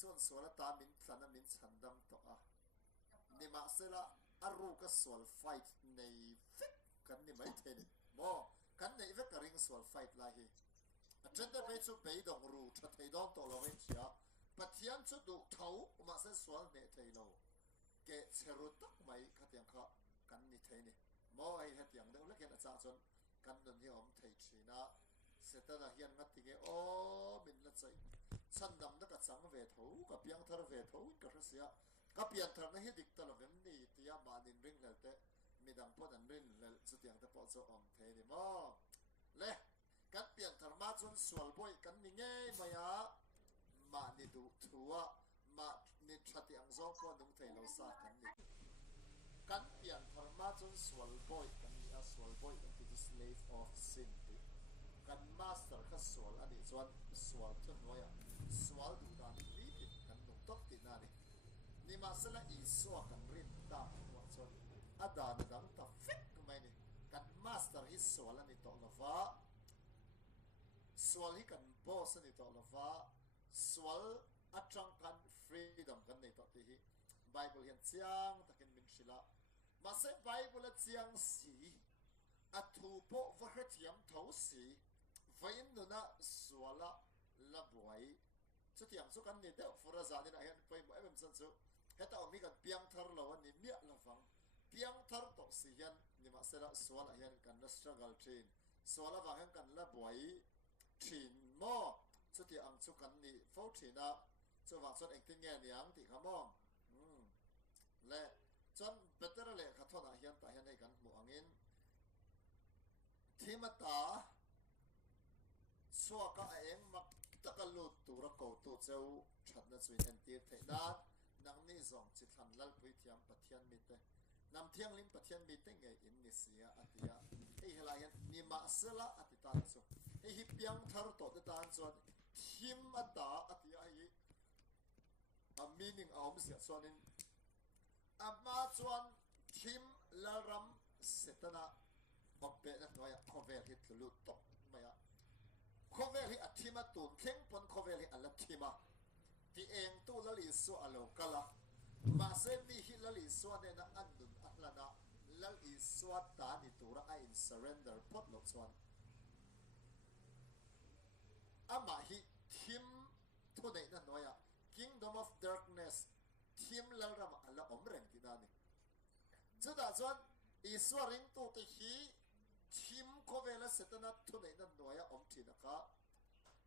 ส่วนสวลตามินสันมินฉันดำต่อนี่มาเสละอารูก็สวลไฟในฟิกกันนี่ไม่เท่นี่โมกันในฟิกก็ริงสวลไฟลายฉันได้ไปชุบไปดองรูชัดให้ดองตัวเราเองเชียปัจจัยชุดดูเท้ามาเสสวลเนี่ยเท่เราเกะเชรุตักไม่ขัดยังข้ากันนี่เท่นี่โมไอ้ขัดยังเดียวแล้วแค่อาจารย์จนกันนั่นที่ผมเท่ชีนะเสร็จแล้วเฮียนงัดที่เกโอ้บินละใจฉันดำนักสังเวทหูกับยังทารเวทหูกับเสียกับยังทารนั่นให้ดิกตลอดเวนี่ที่ยามาดินริงเลยแต่มีดังพอดันริงเลยสุดยังแต่พอจะอมเทนี่มั้งเลยกันเปลี่ยนทารมาจนสวลบ่อยกันนี่ไงมาyaมานี่ดูทัวมานี่ชัดยังจงพอนุ่งเทเราสักกันนี่กันเปลี่ยนทารมาจนสวลบ่อยกันนี่สวลบ่อยกันที่ slave of sinกันมาสเตอร์ก็สวลอันนี้ส่วนสวลจนว่าสวลดูด้านนี้กันนุ่งตกติดนั่นนี่มาสละอีสวกันริมตาว่าส่วนอาดานดังตาฟิกทำไมนี่กันมาสเตอร์ฮิสวลอันนี้ตกละฟ้าสวลฮิกันบอสอันนี้ตกละฟ้าสวลอัจฉริกันฟรีดอมกันในตกที่ไบเบิลเห็นเสียงตะกินมินชิละมาเสไบเบิลเสียงสีอัตุโปวัคเทียมเท้าสีวัยนุ่นน่ะสวลละบวยสุดที่ยังสุกันนี่เดี๋ยวฟูราจานี่นะเห็นไปหมดเป็นสันสุเฮต้าอมีกันเปียงทาร์เราวันนี้เมียละฟังเปียงทาร์ตกสิเห็นนี่มาเสละสวลเห็นกันละสตรักเกิลทีนสวลละฟังเห็นกันละบวยทีนโม่สุดที่ยังสุกันนี่ฟูทีน่ะสุดว่าสุดเองที่เงี้ยนี่ยังที่ขโมยและจนเบตเตอร์เลยขัดทนเห็นแต่เห็นให้กันหมู่อังอินที่มาตาสวก็เองมักตะกลุดตัวเราตัวเจ้าฉันนั่นส่วนเอ็นตีเทน่านังนี่ส่งจิตหันลัลปุยเทียมปะเทียนมิเตนำเทียงลิมปะเทียนมิเตไงอินนิเสียอติยาไอ้เฮลัยนี่มาเสละอติตานส่วนไอ้ฮิปยังทาร์ตัวตานส่วนทิมอัตตาอติยาอีมีนิ่งเอาไม่เสียส่วนนี้มาส่วนทิมละรำเสตนาบอกเปนักน้อยคอเวลฮิตลุดตกไม่อะคอเวลฮิอัติมาตูนเข่งปนคอเวลฮิอัลลัติมาที่เองตู้ละลิสวอโลกะละมาเซมีฮิละลิสวเนี่ยนะอันดุนอัลละนะละลิสวตานิตูระไออินเซเรนเดอร์พอดลกสวนอามาฮิทิมทุนในนั้นน้อยอะ Kingdom of Darkness ทิมละระมาอัลละอมเร่งที่นั่นนี่จุดนั้นส่วนอิสวาริงตู้ที่ฮีทิมคอเวลเสตนัดทุนในนั้นน้อยอะอมที่นะคะ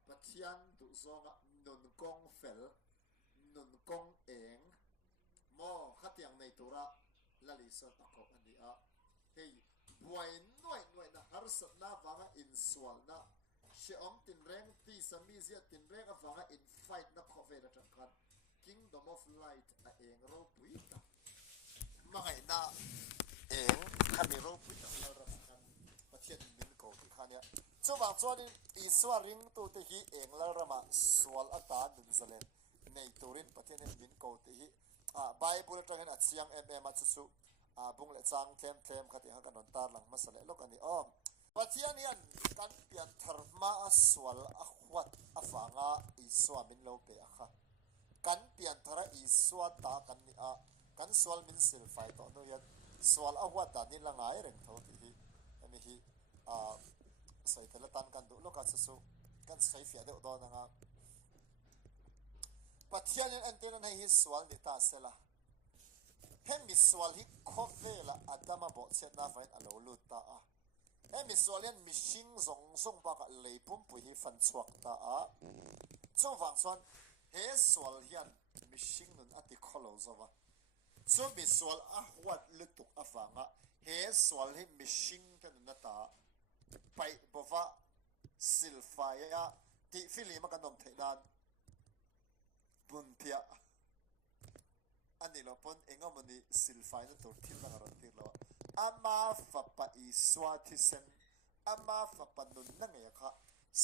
ปัจจัยดูซองะนุนกงเฟลนุนกงเองโมขัดยังในตัวละละลิสันตะกอบอันนี้อ่ะเฮ้ยบวยน้อยนะฮาร์สนาฟังอินสวลนะเชื่อมตินแรงที่สามีเสียตินแรงฟังอินไฟท์นะคอเวลจังกัน Kingdom of Light เองเราปุยนะไม่นะเองขันมีเราปุยนะเรารักกันประเทศมินโกที่ข้าเนี่ยช่วงบางช่วงนี้อิสวาริงตัวที่ฮีเองแล้วเรามาสวลอัตตาดุนเซเลนในตัวรินประเทศมินโกที่ฮีไบเบิลตรงนั้นเสียงมาสุบุงเลจังเทมขัดยังกันนนตาหลังมาสเลโลกันนี่ประเทศนี้กันเปลี่ยนธรรมะสวลอขวัดอฟังอิสวามินโลเปียค่ะกันเปลี่ยนธรรมอิสวาตากันนี่กันสวลมินสิลไฟต่อโน้ยสวลอขวัดตานี่ละไงเรื่องเท่าที่ฮีอันนี้ฮีใส่แต่ละตันกันดูโลกัสสุกันใช้เฟียเดือดร้อนนะครับปัจจัยนั้นอันเดียวนั้นให้สวลดิตาเสละเห็นมิสวลฮิคอเวละอัตมาบอกเช่นนั้นฟังอัลลุตตาเห็นมิสวลยันมิชิงส่งปากเลยปุ่มปุยฟันสวกตาช่วงฟังส่วนเฮสวลยันมิชิงนั้นอติคอลล์ซะวะช่วงมิสวลอะวัดลุตุกอะฟังเฮสวลฮิมิชิงกันนั่นตาไปบอกว่าสิลไฟที่ฟิลิปมันกันนมเทนันปุ่นเพียอันนี้เราปุ่นเองก็มันนี่สิลไฟนั่นตัวที่เราการันตีแล้วอามาฝับไปสวาทิเซนอามาฝับไปนุนนั่งไงค่ะ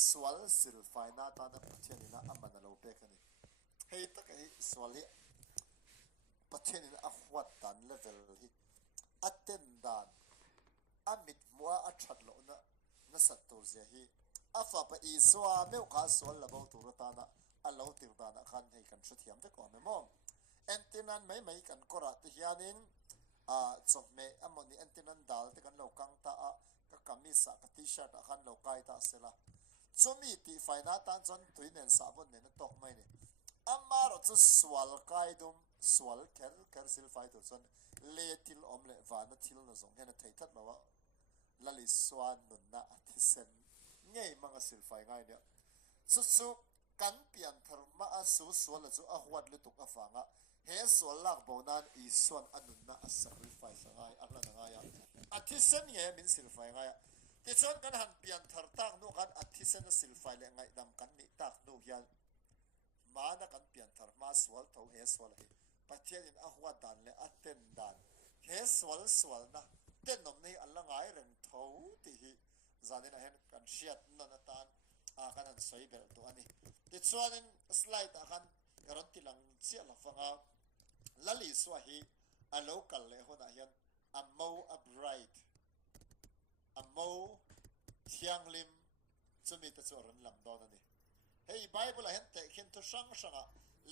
สวลสิลไฟน่าตานะประเทศนี้นะอามันเราเบกันนี่เฮ้ยตะกี้สวลที่ประเทศนี้นะอวัดดันเลเวลที่อัตเทนดันอามิดมัวอัจฉริยะนัสัตตัวเสียฮีอาฟ้าไปอีสวาเมื่อข้าสวลละบ่าวตัวตานะ alo tir dana khan hei kan thu thiam te ko me mom antenna mai kan kora te hianin chop me amoni antenna dal te kan lo kang ta a ka kamisa ka t-shirt a khan lo kai ta sela chumi ti faina tan chon tuinen sa bon ne tok mai ni amaro chu swal kai dum swal ker sil fai to chon le til omle vana thil na zong hena thei that lawa lali swan nun na athisen ngei manga sil fai ngai ne chu kan pian thar ma a su swal chu a huat le tuk a fanga he swal lak bonan I swan anun na a sacrifice ngai arla na ngai athisen nge min sil fai ngai ti chon kan han pian thar tak nu kan athisen sil fai le ngai dam kan ni tak nu hian mana kan pian thar ma swal tho he swal hi pathian in a huat dan le aten dan he swal na ten nom nei alla ngai rem tho ti hi zanin a hen kan shiat na na tan a kan an soi bel to ani ti chuanin slide a kan ron ti lang chia la fanga lali swa hi a local le hona hian a mo a bride a mo thiang lim chumi ta chu ron lam don ani hei bible a hen te khin to sang sanga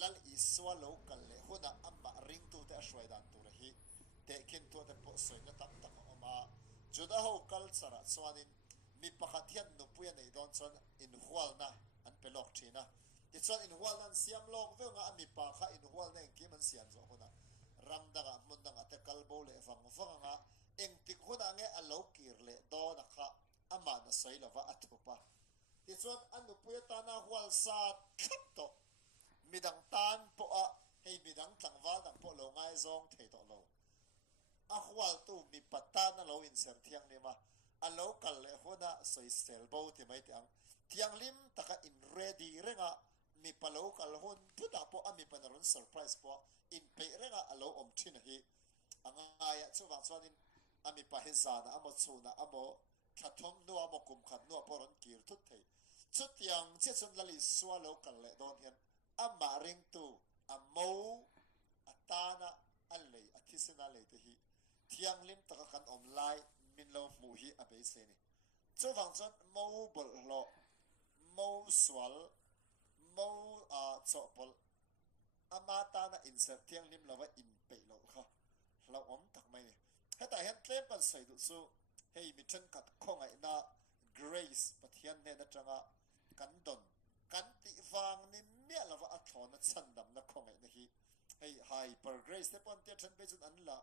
lal I swa local le hona amma ring tu te a shwai dan tu hi te khin tu te po soi na tam tam oma juda ho culture chuanin mi pakhat hian nu puya nei don chon in hual na an pelok thina ti chon in hual nan siam lok ve nga mi pa kha in hual na ki man sian zo hona ram daga mun danga te kalbo le fang nga eng tik hona nge alo kir le do na kha ama na soi lova athupa ti chon an nu puya ta na hual sa khap to midang tan po a hei midang tlangwal dang po lo ngai zong thei to lo a hual tu mi patana lo in ser thiang ni ma a local le hona soi sel bo ti mai tiang tiang lim taka in ready renga mi pa local hon puta po a mi panaron surprise po in pe renga alo om thin hi anga ya chuwa chuanin a mi pa hezana amo chuna amo thathom no amo kum khat no poron kir thut thei chu tiang che chun lali swa local le don hian ama ring tu amo atana allei athisena le te hi thiang lim taka kan om lai min lo mu hi a be se ni chu wang chon mo bol lo mo swal mo chopol ama ta na insert thiang lim lawa in pe lo kha lo om tak mai ni heta hen tlem kan sai du su hei mi chen kat khongai na grace pathian ne na tanga kan don kan ti wang ni me lawa a thon na chandam na khongai na hi hei hyper grace te pon te chen pe chun an la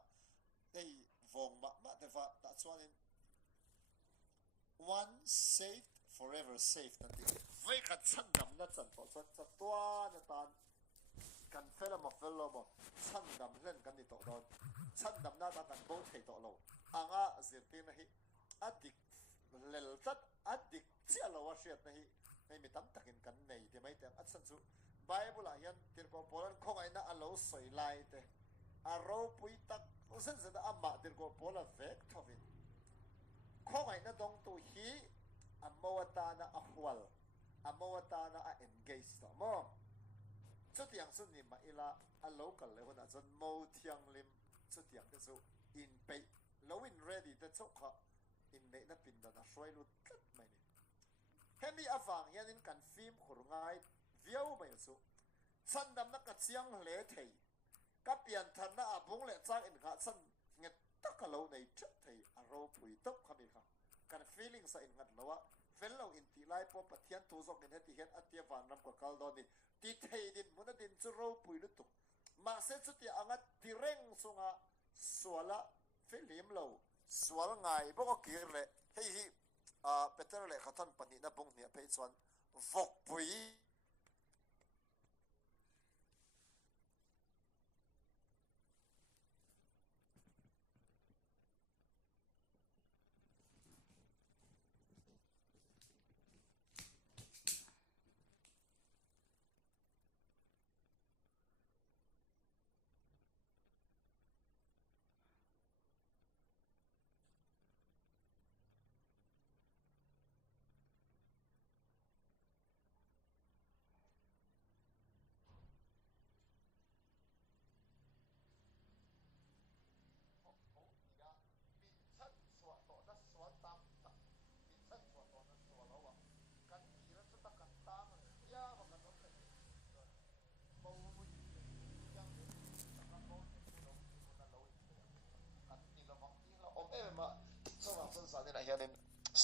hei vong ma te va ta chuanin one saved forever saved nanti vai ka chandam na chan po chan cha tua na tan kan fela ma fela mo chandam len kan ni to don chandam na ta kan bo thei to lo anga zirti na hi adik lel tat adik chia lo wa shiat na hi nei mi tam takin kan nei te mai tang atsan chu bible a yan tir ko polan khongai na alo soi lai te a ro pui tak usen zeda amma tir ko pola vek thovin khongai na dong tu hi amawata na ahwal amawata na a engage to mo chu tiang sun ni ma ila a local le hona chon mo thiang lim chu tiang te chu in pe lo in ready te chu kha in nei na pin da na hroi lu tlat mai ni hemi awang yanin kan film khur ngai viau mai chu chandam na ka chiang le thei ka pian than na abung le chang in kha chan nget takalo nei chat thei a ro pui tok khami kha kan feeling sa in ngat lawa fellow in ti lai po pathian tu zok in heti het atia van ram ko kal do ni ti thei din mun din chu ro pui lu tu ma se chu ti angat ti reng sunga swala filim lo swal ngai bo ko kir le hei hi peter le khathan pani na bung ni pe chuan vok pui hianin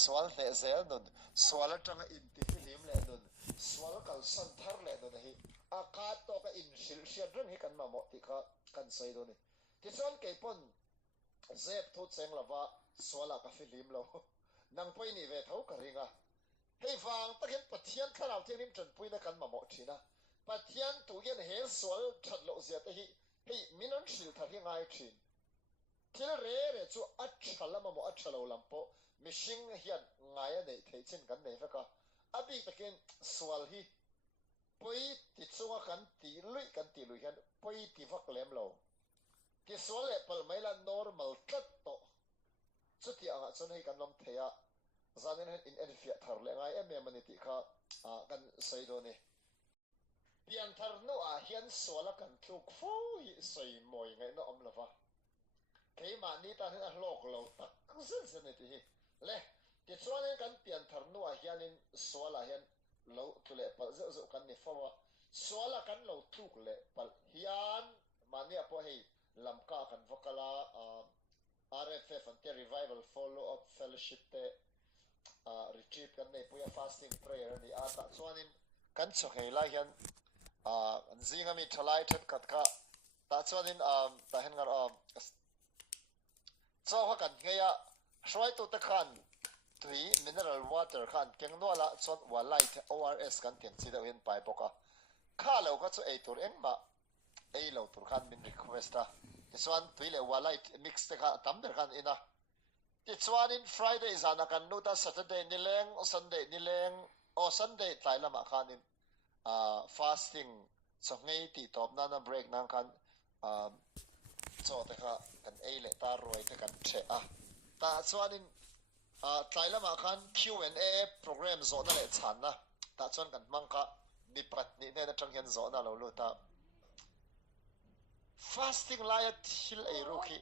sual le zel nun sual atanga in ti filim le nun sual kal san thar le nun hi a ka to ka in shil shia reng hi kan ma mo ti kha kan sai do ni ti son ke pon zep thu cheng lawa suala ka filim lo nang poi ni ve thau ka ringa hei wang takin pathian kharau thianin tran pui na kan ma mo thina pathian tu yen he sual that lo zia te hi hei minan shil thar hi ngai thin thil re re chu achala ma mo achalo lampo mishing hian ngai a nei thei chen kan nei veka abi takin sual hi poi ti chunga kan ti lui hian poi ti vak lem lo ti sual le pal mai la normal tat to chu ti anga chon hei kan lom theya zanin in edifia thar le ngai em mani ti kha kan sei do ni pian thar no a hian suala kan thuk fo hi sei moi ngai no om lova kei ma ni ta hin a hlok lo tak kusen sen ni ti le ti chuan kan pian thar no a hianin suala hian lo tule pal zo zo kan ni fawa suala kan lo thuk le pal hian mani a po hei lamka kan vokala RFF ante revival follow up fellowship te retreat kan nei puya fasting prayer ni ata chuanin kan chokhei lai hian an zinga mi thalai that kat ka ta chuanin ta hen ngar chaw kan ngeya hrai tu ta khan tui mineral water khan kengno la chot walai the ORS kan tiang chi da win pai boka kha lo ka chu ei tur engma ei lo tur khan min request ta chuan tui le walai mix te kha tam ber khan ina ti chuanin Friday zana kan nu ta Saturday ni leng Sunday ni leng o Sunday tlai lama khanin fasting so ngei ti top na na break nang kan cho te kha kan ei le ta roi te kan the ta chuanin tlai lama khan Q&A program zo na le chan na ta chuan kan mang ka mi pat ni ne na tang hian zo na lo lu ta fasting lai thil ei ru khi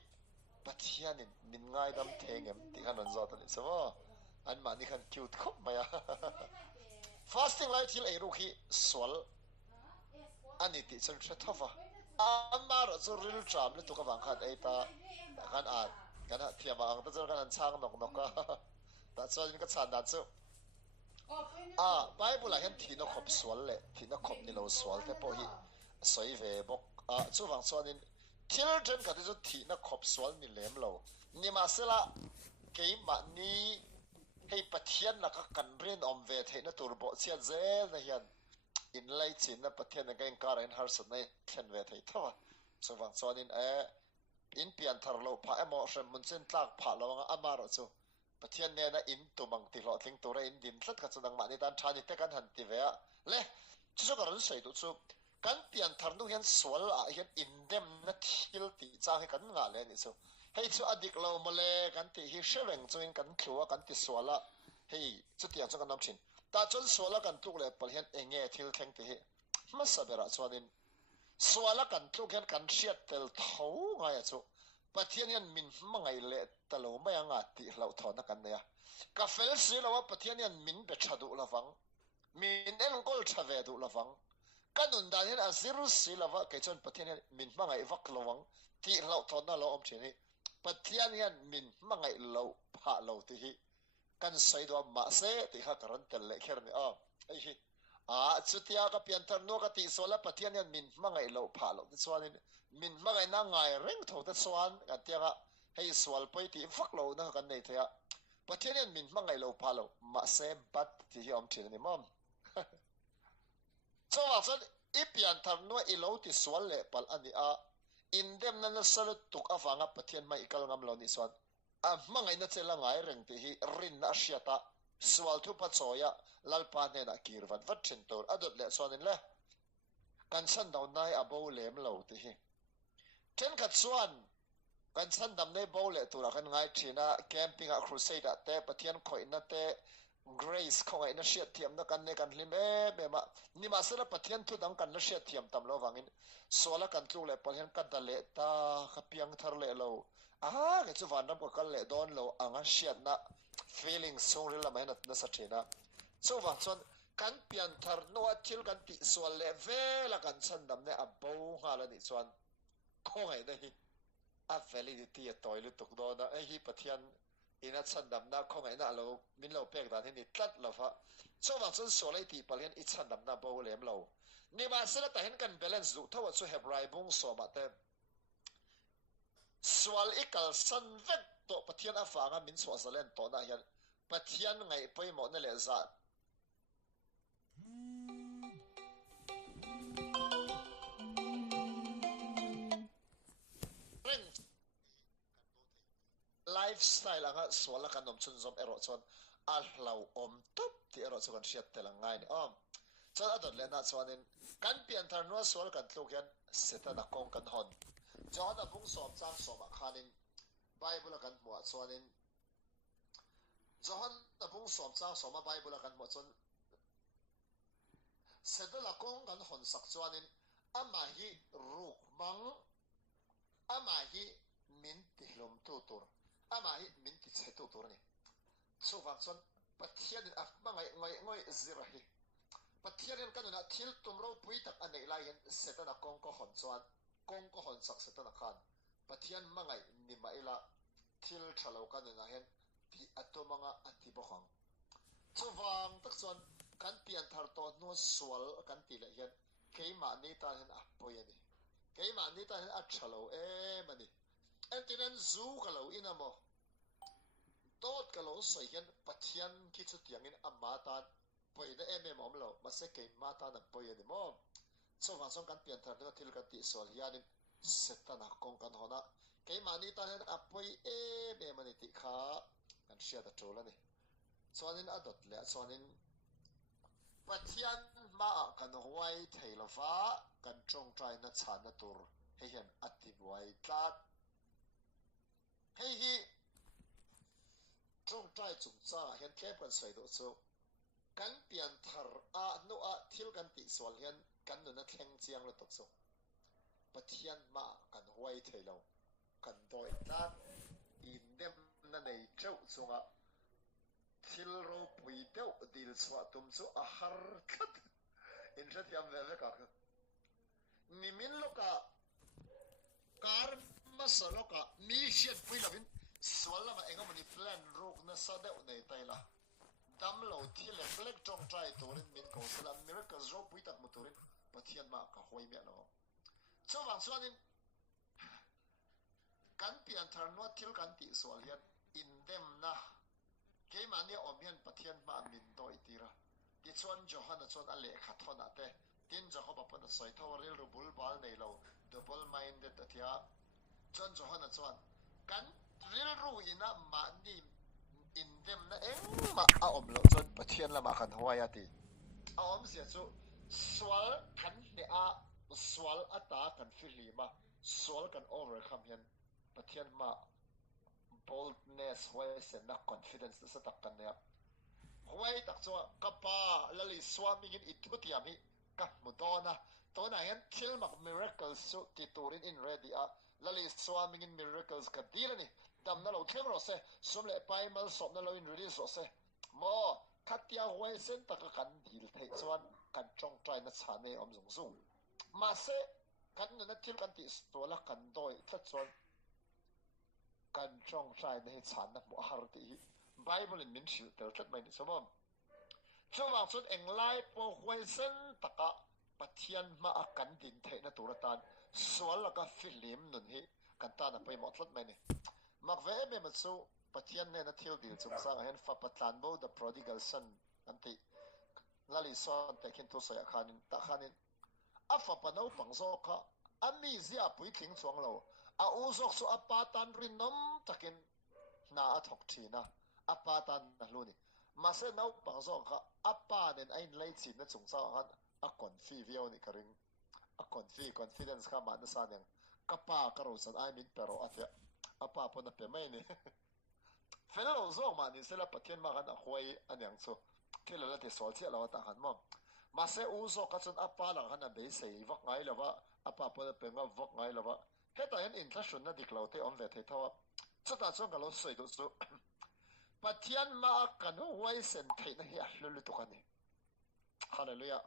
pathianin min ngai dam thengem ti khan on zot ani so an ma ni khan cute khop maya fasting lai thil ei ru khi sual ani ti chon thre thowa amar zo ril tram le to ka wang khan ei ta khan kan thiama ang ta zo kan chang nok nok ka ta chuan ka chan da chu Bible la hian thi no khop sual le thi no khop ni lo sual te po hi soi ve bok chu wang chuanin children ka tisu thi na khop sual ni lem lo ni ma sela ke ma ni hei pathian na ka kan ren om ve the na turbo chia zel na hian in lai chin na pathian na gain kar en har sat nei thlen ve thei thawa chuwang chuanin in pian thar lo pha emo shem mun chen tlak pha lo anga amaro chu pathian ne na in tumang ti lo tling tura in din thlat ka chunang ma ni tan thani te kan han ti ve a le chu ka ran sei tu chu kan pian thar nu hian sual hian indem na thil ti chang he kan nga le ni chu hei chu adik lo mole kan ti hi sheweng chuin kan thluwa kan ti suala hei chu tiang chu kan nam thin ta chon suala kan tuk le pal hian enge thil theng ti hi ma sabera chuanin suala kan tuk hian kan hriat tel tho ngai chu pathian hian min mangai le talo mai anga ti hlau thona kan ne ka fel si lo pathian hian min be thadu lawang min en gol thave du lawang kanun dan hian azir si lawa ke chon pathian hian min mangai vak lawang ti hlau thona lo om thini pathian hian min mangai lo pha lo ti hi kan sai do ma se ti kha karan tel le kher ni ai hi chutia ka pian tar no ka ti sola pathian hian min mangai lo pha lo ti chuanin min mangai na ngai reng tho ta chuan ka tia hei swal poi ti vak lo na kan nei thea pathian hian min mangai lo pha lo ma se bat ti hi om thin ni mom chuan chuan i pian tar no i lo ti swal le pal ani indem na sal tuk awanga pathian mai ikal ngam lo ni chuan mangai na chela ngai reng ti hi rin na hriata swal thu pa choya lalpa ne na kirwan vat thin tor adot le chuanin le kan san daw nai abo lem lo ti hi ten khat chuan kan san dam nei bo le tura kan ngai thina camping a crusade te pathian khoina te grace khongai na hriat thiam na kan ne kan hlime be ma ni ma sala pathian thu dang kan na hriat thiam tam lo wangin sola kan tlu le pathian kan da le ta khapiang thar le lo ke chu van ram ko kal le don lo anga hriat na feeling song rela mai na sa thina chu wang chon kan pian thar no thil kan ti sual le ve la kan san dam ne abo hala ni chuan khongai na hi a validity a toilet tuk do na hi pathian ina chan dam na khong ai na lo min lo pek dan ni tlat lo fa chawang chun solai ti palian I chan dam na bo lem lo ni ma sela ta hen kan balance du thawa chu heb rai bung so ma te sual ikal san vek to pathian afanga min so zalen to na hian pathian ngai poimo na le za lifestyle anga suala kan nom chun zom ero chon a hlau om top ti ero chu kan hriat telang ngai ni chon adot le na chuanin kan pian thar no sual kan tluk hian seta na kong kan hon john a bung som chang som a khanin bible kan hmuh chuanin john a bung som chang som a bible kan hmuh chun seta la kong kan hon sak chuanin ama hi ruk mang ama hi min ti hlom tu tur ama hi min ti che tu tur ni chuwang chon pathian a mangai ngoi zira hi pathian kan na thil tumro pui tak anei lai hen setana kong ko hon chuan kong ko hon sak setana khan pathian mangai ni maila thil thalo kan na hen ti atomanga ati bokhang chuwang tak chuan kan pian thar to no sual kan ti la hian keima ni ta hen a poi ani keima ni ta hen a thalo mani entinan zu kalo inamo tot kalo soi hian pathian ki chu tiangin amatan poi na om lo mase ke mata na poi ani mo chuwang chon kan pian thar no thil kan ti sol hianin setana kong kan hona keima ni ta hen a poi mani ti kha kan sia da tol ani chuanin adot le chuanin pathian ma kan huai theilova kan chong trai na chan na tur he hian ati buai tlat hei hi chong trai chung cha hian tlep kan sei do chu kan pian thar a no a thil kan ti sol hian kan nu na thleng chiang lo tok chu pathian ma kan huai theilo kan doi tlat in dem na nei treu chunga thil ro pui deuh dil chua tum chu a har khat in ra thiam ve ve ka ni min loka kar masaloka mi shet pui lovin swalla ma enga mani plan rok na sa deuh nei taila dam lo thil le flek tong trai torin min ko sala miracle zo pui tak motorin pathian ma ka hoi me lo chawang chuanin kan pian thar no thil kan ti sol hian in dem na keima ni omian pathian ma min doi tira ti chuan johana chuan a le khathona te tin jehova pon soi thawril ru bul bal nei lo double minded atia chuan johana chuan kan ril ru ina ma ni in dem na ma a om lo chuan pathian lama kan huaya ti a om sia chu swal kan ne a swal ata kan filima swal kan overcome hian pathian ma boldness wise and not confidence sa tak kan ya huai tak chu kapa lali swami in itutiami ka mudona to na yan thil mak miracles su ti turin in ready a lali swami in miracles ka dilani dam na lo thlem ro se som le pai mal som na lo in release ro se mo khatia huai sen tak kan dil thei chuan kan chong trai na chane om zung zung ma se kan na thil kan ti stola kan doi thla chuan kan chong trai na hi chan na mo har ti bible in min shil tel tlat mai ni somom chuwang chun englai po huai sen taka pathian ma a kan din thei na turatan sual la ka filim nun hi kan ta na pai mo tlat mai ni mak ve me ma chu pathian ne na thil dil chung sa hen fa patlan bo the prodigal son anti lali son te kin to sa khanin ta khanin a fa pa no pang zo kha ami zia pui thing chuang lo a uzok su apatan rinom takin na a thok thina apatan na luni mase nau pangzo kha apa nen ain lei chin na chung cha han a confi vio ni karing a confi confidence kha ma na sa nen kapa karo san I mean pero atia apa po na pe mai ni fellow zo ma ni sela pathian ma kan a huai anyang chu thila la ti sol chia lawa ta han mom mase uzo ka chun apa la han a be sei vak ngai lawa apa po na pe nga vak ngai lawa heta hen in thashun na diklaute om ve the thawa chata chong ka lo soi do chu pathian ma kan huai sen thei na hi a hlulu to kani hallelujah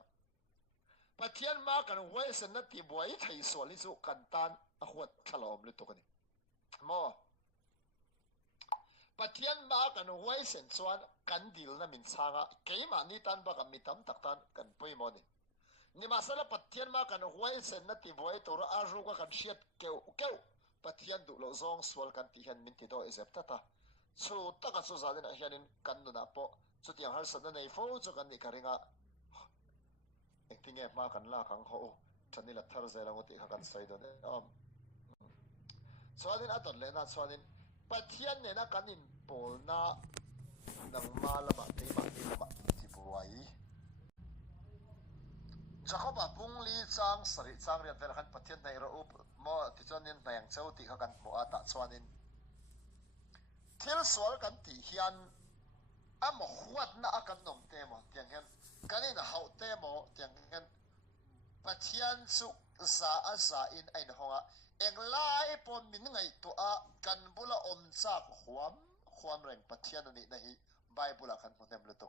pathian ma kan huai sen na ti buai thei sol ni chu kan tan a huat thalom lu to kani mo pathian ma kan huai sen chuan kan dil na min changa keima ni tan ba kan mi tam tak tan kan poimo ni ni ma sala pathian ma kan huai sen na ti voi tor a ru ka kan shiat keu pathian du lo zong sual kan ti hian min ti do ezep ta chu taka chu zalin a hianin kan nu na po chu tiang har san na nei fo chu kan ni karinga engtinge ma kan la kang ho thani la thar zela ngoti kha kan sai do ne chuanin a dot le na chuanin pathian ne na kan in pol na nang ma lama keima ni lama ti buai Jacoba pungli chang sari chang riat vel khan pathian nei ro up mo ti chuanin nang chau ti kha kan mo ata chuanin thil sual kan ti hian amo huat na akan nom te mo tiang hen kanin hau te mo tiang hen pathian chu za in ain honga englai pon min ngai to a kan bula om chak huam reng pathian ani na hi bible kan monem le to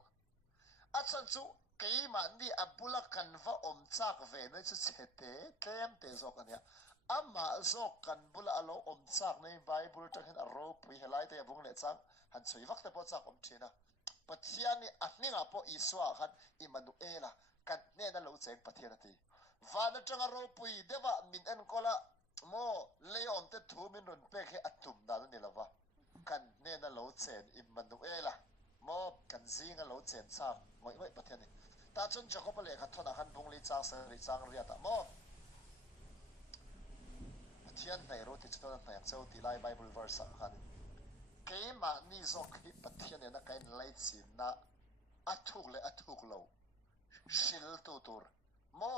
achan chu keima ni abula kan va om chak ve na chu chete tlem te zok ania ama zok kan bula alo om chak nei bible to hen aro pui helai te bung le chang han chui vak te po chak om thina pathian ni ahninga po iswa khan Immanuela kan ne na lo cheng pathian ati vana tanga ro pui deva min en kola mo leom te thu min run pe khe atum da ni lawa kan ne na lo chen Immanuela mo kan zinga lo chen chak ngoi pathian ni ta chun Jacob le kha thona khan bungli chang sa ri chang ria ta mo pathian nei ro ti chona na chau ti lai bible verse khan keima ni zok hi pathian na kain lai chin na athuk lo shil tu tur mo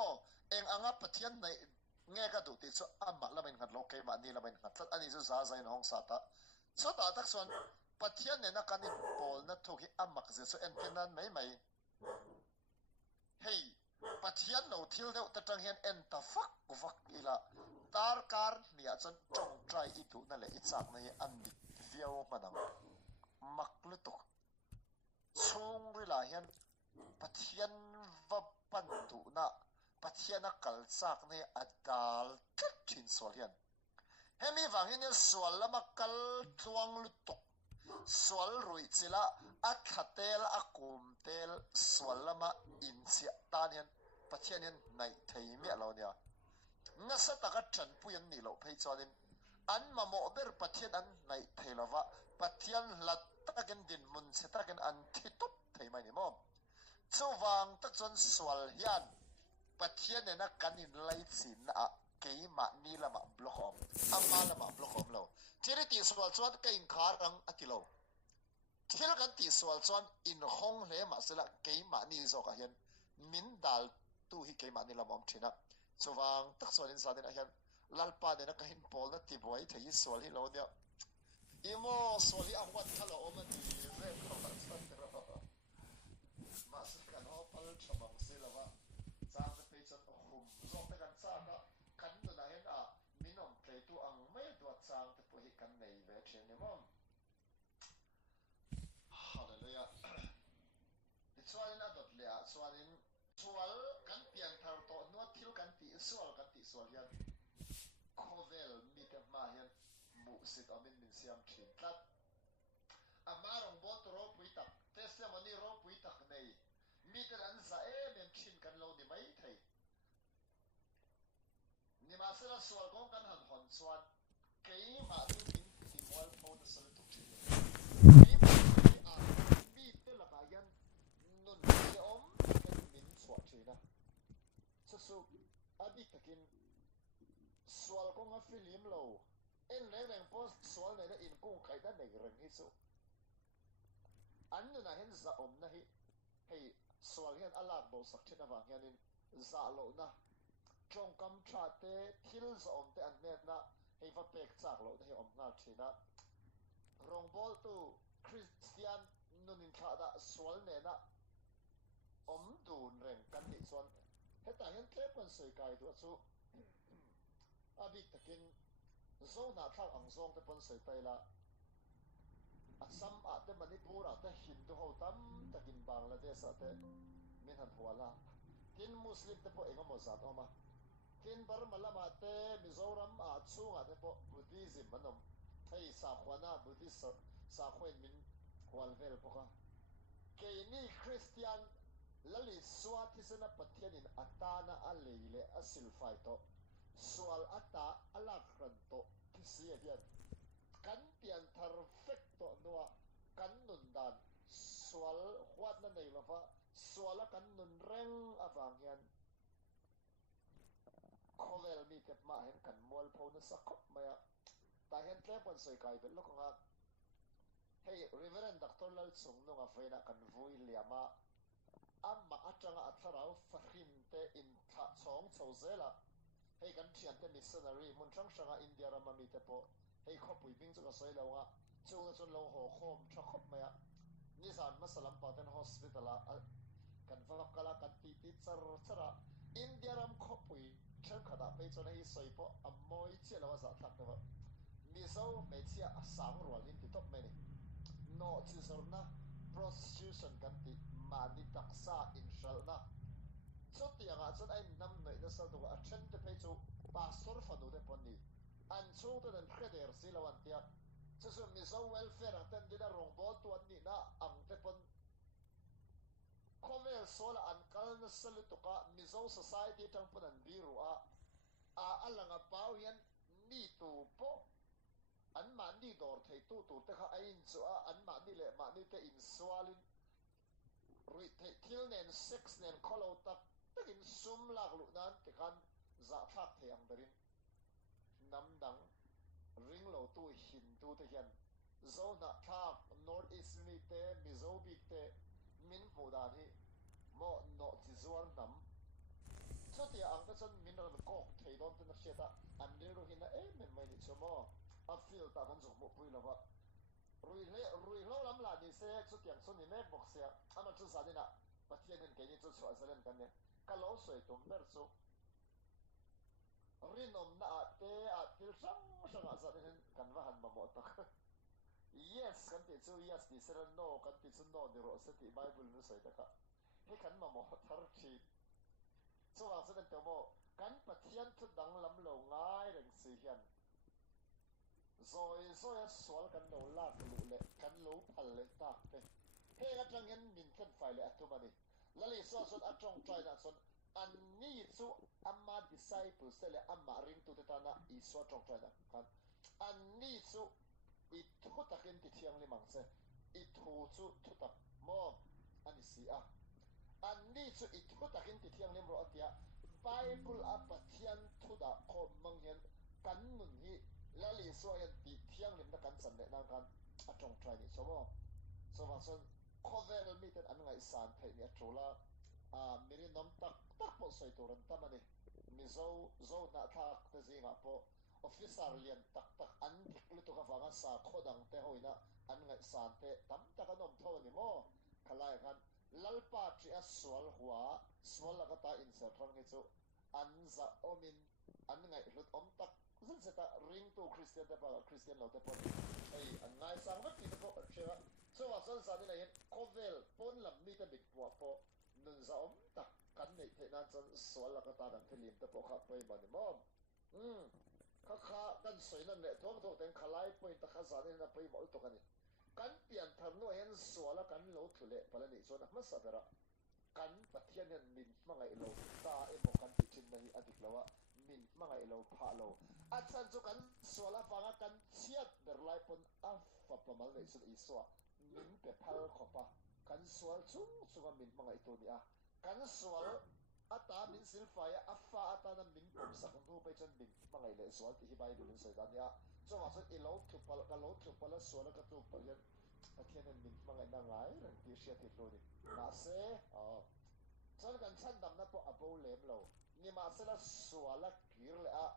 eng anga pathian nei nge ka du ti chu amma lamin khat lo keima ni lamin khat tat ani chu za zain hong sa ta chu ta tak son pathian ne na kanin pol na thu hi amak je chu en tenan mai hei pathian lo thil deuh ta tang hian en ta vak ila tar kar nia chon chong try i tu na le i chak na hi an dik viau manang mak lu tuk chung ri la hian pathian va pan tu na pathian a kal chak na hi adal tlak thin sual hian hemi wang hian sual lama kal chuang lu tuk sual rui chila a thatel a kum tel sual lama in chia tan hian pathian hian nai thei mi lo nia nga sa taka than puyan ni lo phei chuanin an mamo ber pathian an nai thei lova pathian lat takin din mun se takin an thi top thei mai ni mom chuwang ta chon sual hian pathian ne na kanin lai chin na keima ni lama blokhom amma lama blokhom lo thiri ti sual chuan kein khar ang atilo thil kan ti sual chuan in hong hle ma sela keima ni zoka hian min dal tu hi keima ni lamom thina chuwang tak chuanin zanin a hian lalpa ne na kahin pol na ti buai thei sual hi lo nia imo sual hi awat khala oma ni ve ko ma san ro ma sa kan ho pal chabang se lawa chang te pe chan hum zok te kan cha ka kan nu na hen a minom tlei tu ang mai do chang te po hi kan nei ve chen ni mom hallelujah ti chuanin a dot le a chuanin sual kan pian thar to no thil kan ti sual hian khovel mi te ma hian mu sit amin min siam thin tlat amarong bol to ro pui tak testimony ro pui tak nei mi te an za em thin kan lo ni mai thei ni ma sera sual gong kan han hon chuan kei ma tu min ti wal pho na sal tu thi kei ma ti a mi te la ka yan nun se om kan min chwa thina su abi takin sual kong a film lo en le reng post sual ne na in kong khai da nei reng hi chu an nu na hen za om na hi hei sual hian alak bo sak thina wa hianin za lo na chong kam tha te thil za om te an ne na hei va pek chak lo na hi om na thina rong bol tu Christian nunin tha da sual ne na om dun reng kan ni chuan heta hian tlep kan soi kai tu chu abi takin zo na thak ang zong te pon soi tai la asam a te manipur a te hindu ho tam takin bangladesh a te min han huala tin muslim te po engemaw zat oma tin burma lama te mizoram a chunga te po buddhism manom hei sa khwana buddhist sa khuen min hual vel poka ke ni Christian lali swat hisena pathianin atana a leile a silfai to sual ata alak ran to kisia hian kan pian thar fek to nuwa kan nun dan sual huat na nei lova suala kan nun reng awang hian khovel mi tep ma hen kan mual pho na sakop maya ta hen tlepon soi kai bel lokonga hey reverend doctor lal chung nunga feina kan vui liama amma atanga atharau fahim te in tha chong chozela hey kan thian te missionary mun chang changa india rama mi te po hey khopui bing chu ka soi lawa chung chun lo ho khom tha khop maya nisan masalam paten hospital a kan vakala kan ti ti chara india ram khopui chen khada pe chon hi soi po amoi che lawa za thak te mi so me chia asang rol in ti top me ni no chi sorna prostitution kan ti mani taksa inshalna chotianga chon ai nam nei na sal do a chen te pe chu pastor fanu de ponni an chu te den kheder silawan tia chu mi so welfare ang ten dina rong bol tu an ni na ang te pon khovel sola an kal na salu to ka mizo society tang pon an biru a alanga pau hian ni tu po an ma ni dor thei tu te kha ai in chu a an ma ni le ma ni te in swalin rui thei thil nen sex nen kholo tak takin sum lak lu nan te kan za thak the ang darin nam dang ring lo tu hin tu te hian zo na thak north east mi te mizo big te min mu dan hi mo no chi zuar nam chotia ang ta chon min ran kok thei don te na cheta an ri ro hin na men mai ni chomo a feel ta kan zo mo pui lawa rui lo lam la ni se chotiang chon ni mek bok sia ama chu sa ni na pathian en ke ni chu chwa zalen kan ne ka lo soi tum ber chu rinom na te a til sang sang a zan hen kan va han ma mo tak yes kan ti chu yes ni se no kan ti chu no ni ro se ti bible nu sai ta ka he kan ma mo thar chi chu wa se te mo kan pathian chu dang lam lo ngai reng si hian rồi sual kan lo lak lu le kan lo phal le tak te he ga tang hen min kan fai le atu mani lali so atong try na son an ni chu amma disciples le amma ring tu te ta na I so tong try na kan an ni chu I thu takin ti thiang le mang se I thu chu thu tak mo ani si a an ni chu I thu takin ti thiang le ro atia bible a pathian thu da kho mang hian kan nun hi lali so yan ti thiang lim na kan san le na kan atong try ni so mo so wa son khovel mi ten an ngai san thei ni atrola miri nom tak po soi to ran tamani mi zo na thak te zinga po officer lian tak an lu to ka wanga sa khodang te hoina an ngai san te tam ta ka nom tho ni mo khalai kan lalpa tri a sual huwa sual la ka ta insert rang hi chu an za omin an ngai lut om tak zin se ta ring to christian te pa christian lo te po ei an ngai sang va ti te po an chera so wa son sa ni la yen khovel pon lam mi te big po nun za om tak kan nei the na chon sual la ka ta dan thelim te po kha poi ba ni mo kha kan soi na le thong thong ten khalai poi ta kha sa ni na poi mol to kan ni kan pian thar no hen suala kan lo thule pala ni so na ma sa bera kan pathian hen min mangai lo ta e mo kan ti chin nahi adik lawa min mangai lo pha lo a chan chu kan suala panga kan chiat ber lai pon a fa pamal nei sun I so min pe phal khopa kan sual chung chunga min mangai to ni a kan sual ata min silfaya afa ata na min pom sak nu pe chan min mangai le sual ti hi bai dun sai dan ya so wa so I lo thu pal ka lo thu pal sual ka tu pal yan pathian hen min mangai na ngai ran ti sia ti lo ni na se chan kan chan dam na po abo lem lo ni ma se la suala kir le a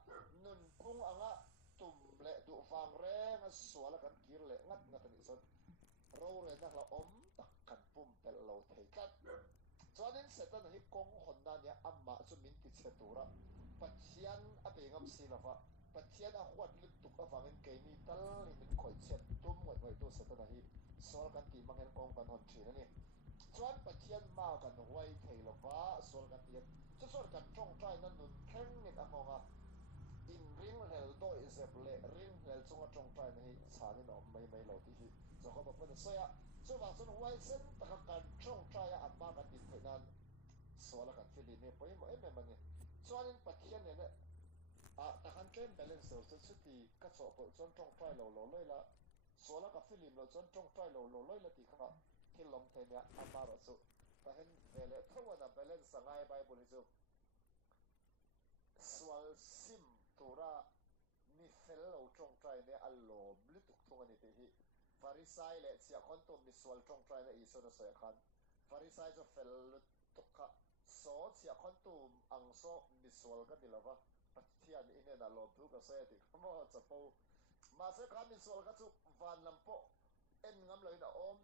nun kung anga tum le du fang re nga suala kan kir le ngat ni son ro re na la om tak kan pum pel lo thei kat chuanin setan hi kong honna nia amma chu min ti chetura pathian a bengam silawa pathian a huat lut tuk awangin ke mi tal ni min khoi chet tum ngoi to setan hi sol kan ti mangen kong kan hon thin ani chuan pathian ma kan huai thei lova sol kan tian chu sol kan tong trai na nun thleng nin a ngonga in ring hel do izep le ring hel chunga tong trai na hi chanin om mai lo ti hi zo ko ba pon soya chu wa chun wai sen ta ka kan trong try a amma kan din thei nan swala kan fili me poi mo em mani chuanin pathian ne a ta kan ken balance so chu ti ka cho po chon trong try lo loi la swala ka fili lo chon trong try lo loi la ti kha thil lom the ne amma ro chu ta hen vele thowa na balance sangai bible chu swal sim tura mi fellow trong try ne allo blituk thunga ni te hi farisai le chia khon tu mi swal trong try ne iso na soya khan farisai jo fel tukha so chia khon tu ang so mi swal ka dilawa pathian ine na lo bu ka soya ti mo chapo ma se kha mi swal ka chu van lampo en ngam loi na om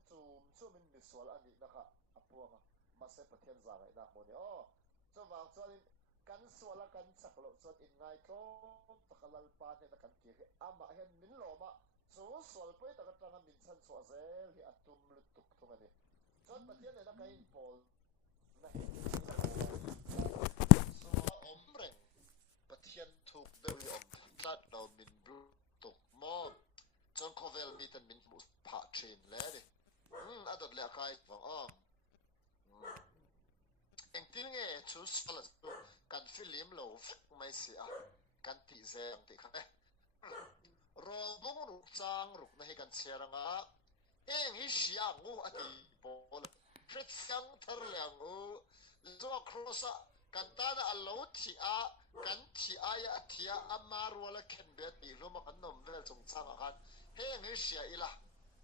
chu min mi swal ani na kha apuanga ma se pathian za ngai na mo ni o cho wang chuanin kan swala kan chaklo chon in ngai tlom takalal pa ne na kan ki ama hen min lo ma chu swal poi ta ka tanga min chan so zel hi atum lu tuk thung ani chon pathian ne na kai in pol na hi so om reng pathian thuk de wi om chat do min bru tuk mo chon khovel mi tan min mu pha thin le ni adot le kai wang om eng til nge chu swala kan filim lo mai si a kan ti zeng ti kha rol bong ru chang ruk na hi kan cheranga eng hi siang ngu ati bol phet sang thar liang u zo crossa kan ta na alo thi a kan thi a ya thia amar wala khen be ti luma kan nom vel chung chang a kan eng hi sia ila